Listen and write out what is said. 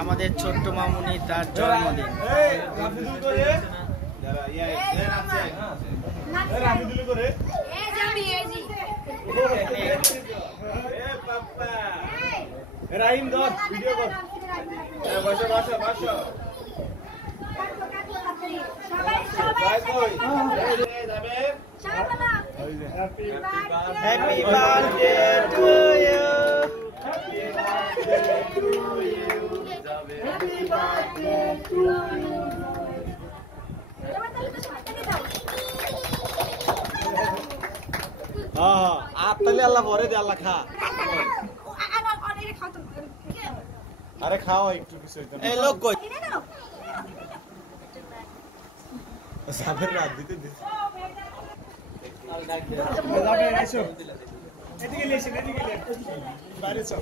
আমাদের ছোট্ট মামুনি তার জন্মদিন। রাহিম দর ভিডিও কর। বসো বসো বসো। Happy birthday to you. Happy birthday to you. Happy birthday to you. हाँ आप तले अल्लाह बोरे दे अल्लाह खा अरे खाओ एक टुकड़ी से ए लोग कोई साबर रात दीते दे এদিকে লেছে এদিকে লে বাইরে চল